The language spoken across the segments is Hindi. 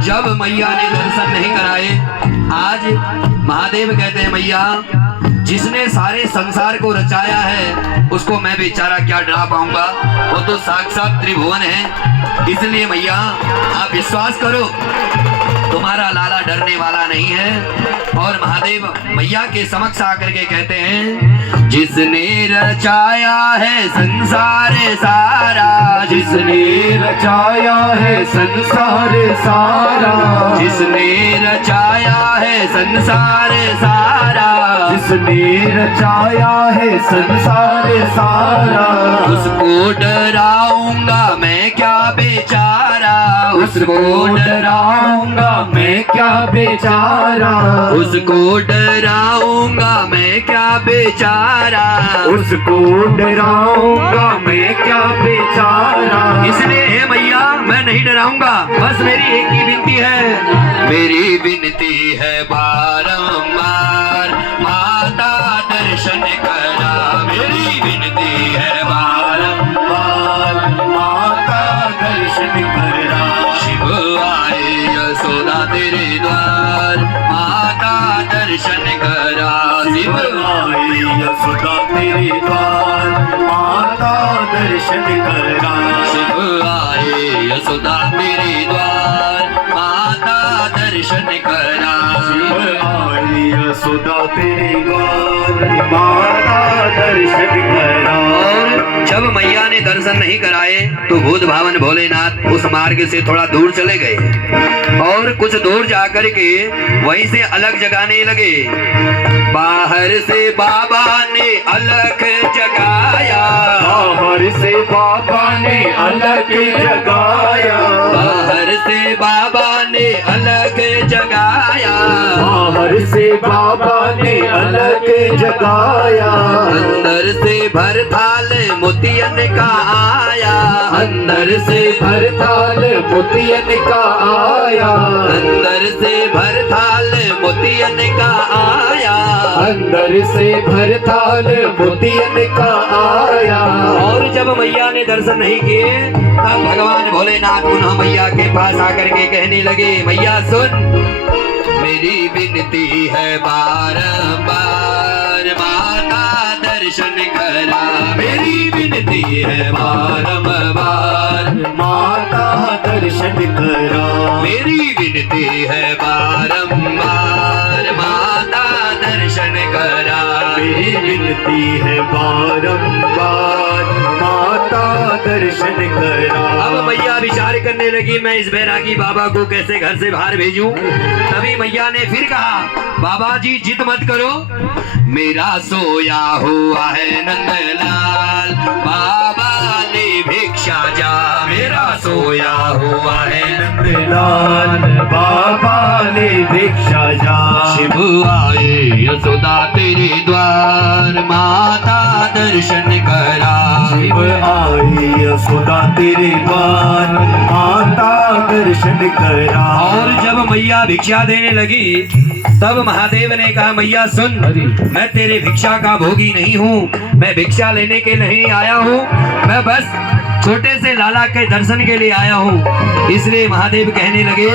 जब मैया ने दर्शन नहीं कराए, आज महादेव कहते हैं मैया जिसने सारे संसार को रचाया है उसको मैं बेचारा क्या डरा पाऊंगा, वो तो साक्षात त्रिभुवन है। इसलिए मैया आप विश्वास करो, तुम्हारा लाला डरने वाला नहीं है। और महादेव मैया के समक्ष आकर के कहते हैं जिसने रचाया है संसार सारा, जिसने रचाया है संसार सारा, जिसने रचाया है संसार सारा, जिसने रचाया है संसार सारा, उसको डराऊंगा मैं क्या बेचारा, उसको डराऊंगा मैं क्या बेचारा, उसको डराऊंगा मैं क्या बेचारा, उसको डराऊंगा मैं क्या बेचारा। इसलिए हे मैया मैं नहीं डराऊंगा, बस मेरी एक ही विनती है, मेरी विनती है बारंबार माता दर्शन करा, मेरी विनती है बारंबार माता दर्शन करा। शिव आए यशोदा तेरे द्वार माता दर्शन करा, शिव आए यशोदा तेरे द्वार माता दर्शन करा। शिव आए यशोदा तेरे द्वार माता दर्शन करा, शिव आए यशोदा तेरे द्वार माता दर्शन करा। और जब मैया ने दर्शन नहीं कराए तो भूत भावन भोलेनाथ उस मार्ग से थोड़ा दूर चले गए और कुछ दूर जाकर के वहीं से अलग जगाने लगे। बाहर से बाबा ने अलग जगाया, बाहर से बाबा ने अलग जगाया, बाहर से बाबा ने अलग जगाया, बाहर से बाबा ने अलग जगाया, अंदर से भर थाल मोतियन का आया, अंदर से भर थाल मोतियन का आया, अंदर से भर थाल मोतियन का आया, अंदर से भर थाल मोतियन का आया। और जब मैया ने दर्शन नहीं किए तब भगवान भोलेनाथ पुनः मैया के पास आकर के कहने लगे मैया सुन, मेरी विनती है बारंबार माता दर्शन करा, मेरी विनती है बारंबार माता दर्शन करा, मेरी विनती है बारंबार माता दर्शन करा, मेरी विनती है बारंबार माता दर्शन करा। अब मैया विचार करने लगी मैं इस बैरागी बाबा को कैसे घर से बाहर भेजूं। तभी मैया ने फिर कहा बाबा जी जिद मत करो, मेरा सोया हुआ है नंदलाल, बाबा ने भिक्षा जा, मेरा सोया हुआ है नंदलाल, बाबा ने भिक्षा जा। शिव आए यशोदा तेरे द्वार माता दर्शन करा, शिव आई यशोदा तेरे द्वार माता दर्शन करा। और जब मैया भिक्षा देने लगी तब महादेव ने कहा मैया सुन, मैं तेरे भिक्षा का भोगी नहीं हूँ, मैं भिक्षा लेने के नहीं आया हूँ, मैं बस छोटे से लाला के दर्शन के लिए आया हूँ। इसलिए महादेव कहने लगे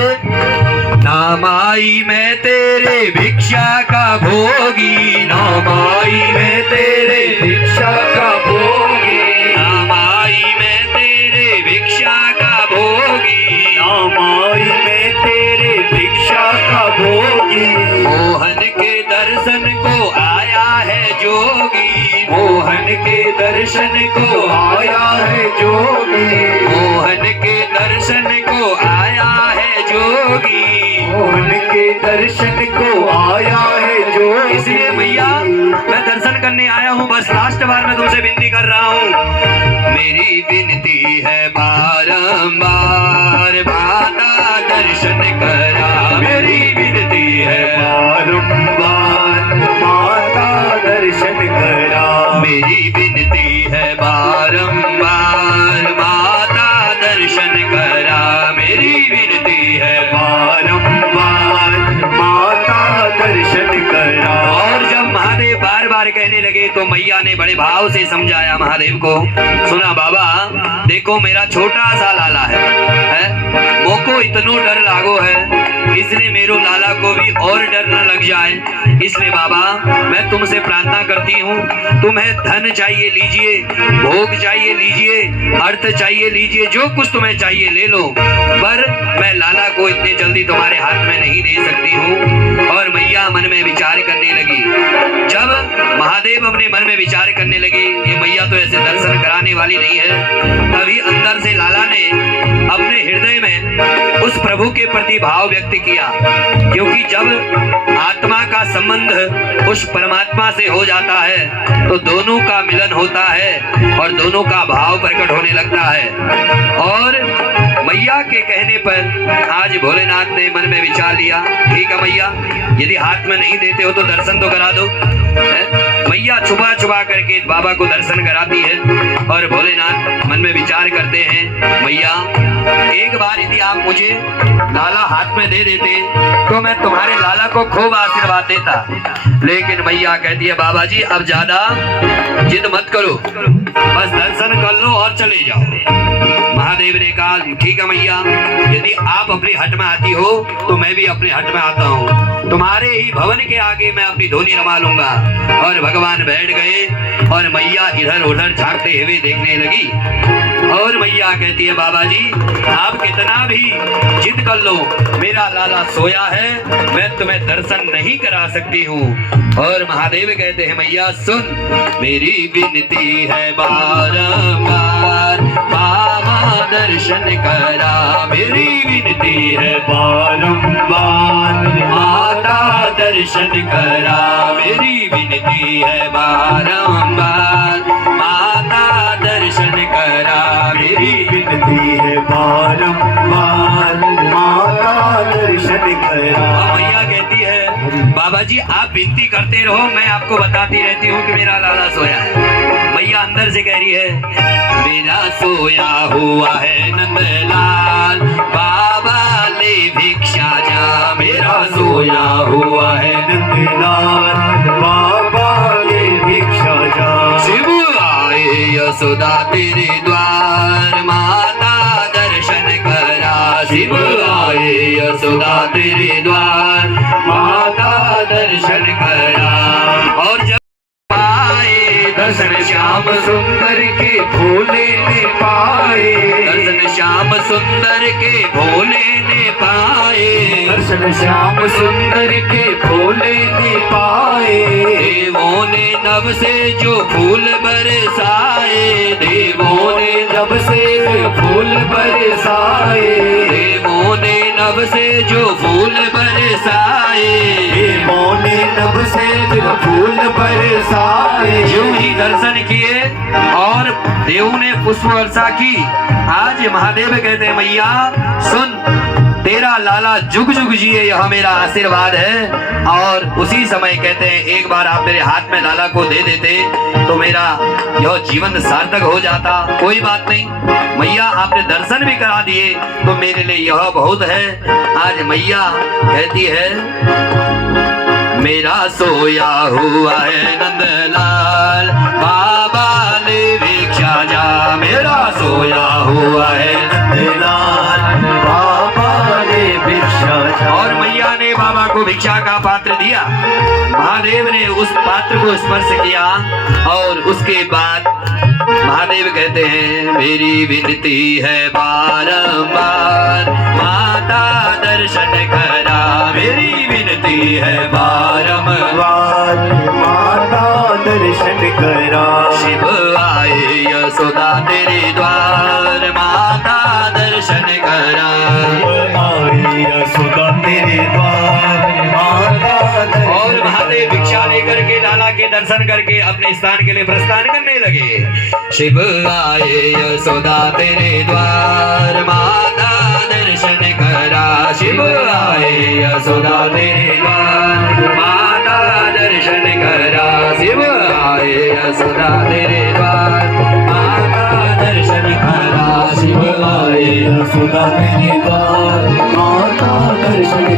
ना माई मैं तेरे भिक्षा का भोगी, ना माई मैं तेरे भिक्षा का भोगी, ना माई मैं तेरे भिक्षा का भोगी, ना माई मैं तेरे भिक्षा का भोगी। मोहन के दर्शन को आया है जोगी, मोहन के दर्शन को आया है जोगी, मोहन के दर्शन को आया है जोगी। मोहन के दर्शन को आया है जोगी। इसलिए मैया मैं दर्शन करने आया हूँ, बस लास्ट बार मैं तुमसे विनती कर रहा हूँ, मेरी विनती है बारंबार माता दर्शन करा, मेरी विनती है बारंबार माता दर्शन करा, मेरी विनती है बारंबार माता दर्शन करा, मेरी विनती है बारंबार माता दर्शन करा। और जब महादेव बार बार कहने लगे तो मैया ने बड़े भाव से समझाया महादेव को, सुना बाबा देखो मेरा छोटा सा लाला है? मोको इतनो डर लागो है, इसलिए मेरो लाला को भी और डर न लग जाए। इसलिए बाबा मैं तुमसे प्रार्थना करती हूँ, तुम्हें धन चाहिए लीजिए, भोग चाहिए लीजिए, अर्थ चाहिए लीजिए, जो कुछ तुम्हें चाहिए ले लो, पर मैं लाला को इतनी जल्दी तुम्हारे हाथ में नहीं दे सकती हूँ। और मैया मन में विचार करने लगी। जब महादेव अपने मन में विचार करने लगे, ये मैया तो ऐसे दर्शन कराने वाली नहीं है, तभी अंदर से लाला ने अपने हृदय में उस प्रभु के प्रति भाव व्यक्त किया। क्योंकि जब आत्मा का संबंध उस परमात्मा से हो जाता है तो दोनों का मिलन होता है और दोनों का भाव प्रकट होने लगता है। और मैया के कहने पर आज भोलेनाथ ने मन में विचार लिया, ठीक है मैया, यदि हाथ में नहीं देते हो तो दर्शन तो करा दो। मैया छुपा छुपा करके बाबा को दर्शन कराती है और भोलेनाथ मन में विचार करते हैं, मैया एक बार यदि आप मुझे लाला हाथ में दे देते तो मैं तुम्हारे लाला को खूब आशीर्वाद देता। लेकिन मैया कहती है, बाबा जी अब ज्यादा जिद मत करो, बस दर्शन कर लो और चले जाओ। महादेव ने कहा, ठीक है मैया, यदि आप अपने हट में आती हो तो मैं भी अपने हट में आता हूँ, तुम्हारे ही भवन के आगे मैं अपनी धोनी रमा लूंगा। और भगवान बैठ गए और मैया इधर उधर झांकते हुए देखने लगी। और मैया कहती है, बाबा जी आप कितना भी जिद कर लो, मेरा लाला सोया है, मैं तुम्हें दर्शन नहीं करा सकती हूँ। और महादेव कहते हैं, मैया सुन, मेरी विनती है बारंबार, बाबा दर्शन करा, मेरी विनती है बारंबार, माता दर्शन करा, मेरी विनती है बारंबार, माता दर्शन करा, मेरी विनती है बारंबार, माता दर्शन करा। मैया कहती है, बाबा जी आप विनती करते रहो, मैं आपको बताती रहती हूँ कि मेरा लाला सोया है। मैया अंदर से कह रही है, मेरा सोया हुआ है नंदलाल, बाबा ले भिक्षा जा, मेरा सोया हुआ है नंदलाल, बाबा ले भिक्षा जा। शिव आए यशोदा तेरे द्वार, माता दर्शन करा, शिव आए यशोदा तेरे द्वार, माता दर्शन करा। और जब पाए दर्शन श्याम सुंदर के भोले ने पाए, दर्शन श्याम सुंदर के भोले ने पाए, दर्शन श्याम सुंदर के भोले ने पाए। देवों ने नभ से जो फूल बरसाए, देवों ने नभ से फूल बरसाए, देवों ने नभ से जो फूल बरसाए, देवों ने नभ से जो फूल बरसाए। यूं ही दर्शन किए और देव ने पुष्प वर्षा की। आज महादेव कहते हैं, मैया सुन, तेरा लाला जुग जुग जिए, यह मेरा आशीर्वाद है। और उसी समय कहते हैं, एक बार आप मेरे हाथ में लाला को दे देते तो मेरा यह जीवन सार्थक हो जाता। कोई बात नहीं मैया, आपने दर्शन भी करा दिए तो मेरे लिए यह बहुत है। आज मैया कहती है, मेरा सोया हुआ है नंदलाल, बाबा ले भिक्षा जा, मेरा सोया हुआ है नंदलाल, बाबा ले भिक्षा जा। और मैया ने बाबा को भिक्षा का पात्र दिया। महादेव ने उस पात्र को स्पर्श किया और उसके बाद महादेव कहते हैं, मेरी विनती है बारंबार, माता दर्शन करा, मेरी विनती है बारंबार, माता दर्शन करा। शिव आए यशोदा तेरे द्वार, माता दर्शन करा, यशोदा तेरे द्वार, माता दर्शन। और महादेव भिक्षा लेकर के लाला के दर्शन करके अपने स्थान के लिए प्रस्थान करने लगे। शिव आए यशोदा तेरे द्वार, माता दर्शन करा, शिव आए यशोदा तेरे द्वार, माता दर्शन करा, शिव आए यशोदा तेरे द्वार, माता दर्शन करा, शिव आए यशोदा तेरे द्वार, माता दर्शन